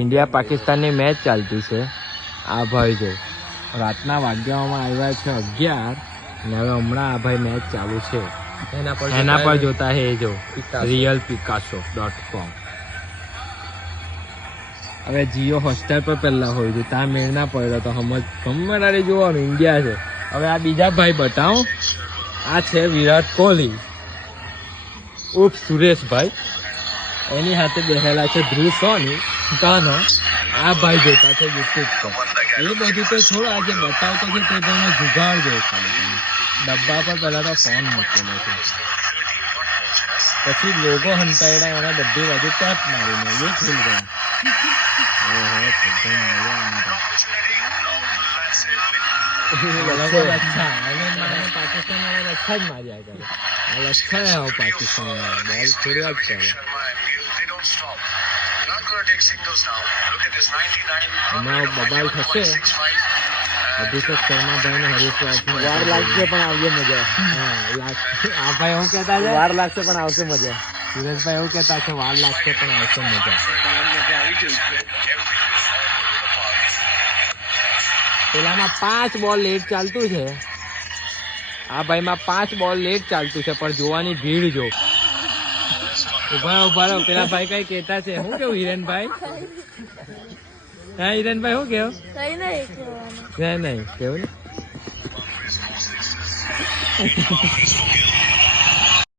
India પાકિસ્તાનની match ચાલતી છે. આ ભાઈ જો રાતના વાગ્યામાં આવ્યા છે 11 અને હવે હમણાં આ ભાઈ મેચ ચાલુ છે એના પર જોતા હે જો realpicasso.com. હવે જીઓ હોસ્ટેલ પર પહેલા હોય તો ત્યાં મેળ ના પડ્યો તો ગમે જોવાનું ઇન્ડિયા છે. હવે આ બીજા ભાઈ બતાવો. આ છે વિરાટ કોહલી ઉર્ફ સુરેશભાઈ, એની સાથે બેઠેલા છે ધ્રુવ સોની કાનો. આ ભાઈ જોતા છે યુટ્યુબ પર. એ બધું તો છોડો, આજે બતાવતો છે તે ભાઈનો જુગાડ જોયો ખાલી. ડબ્બા પર પહેલા તો ફોન મૂકેલો છે, પછી લોગો હંતાયડા એના બધી બાજુ ટેપ મારીને એ ખુલ ગયા. अच्छा पाकिस्तान वाला अच्छा જ માર્યા કરે. अच्छा है वो पाकिस्तान वाला बॉल थोड़ी आज करे. हमारा बबाल થશે. અભિષેક શર્મા ભાઈ ને હરીશ રાવત વાર લાગશે પણ આવશે મજા. હા આ ભાઈ એવું કહેતા છે વાર લાગશે પણ આવશે મજા. સુરેશભાઈ એવું કહેતા છે વાર લાગશે પણ આવશે મજા. પેલામાં 5 બોલ લેટ ચાલતું છે, આ ભાઈમાં 5 બોલ લેટ ચાલતું છે, પણ જોવાની ભીડ જો. ઉભા રહો, પેલા ભાઈ કઈ કેતા છે. શું કેવું હિરેનભાઈ? હા હિરેનભાઈ શું કેવું? કઈ નહીં કેવું.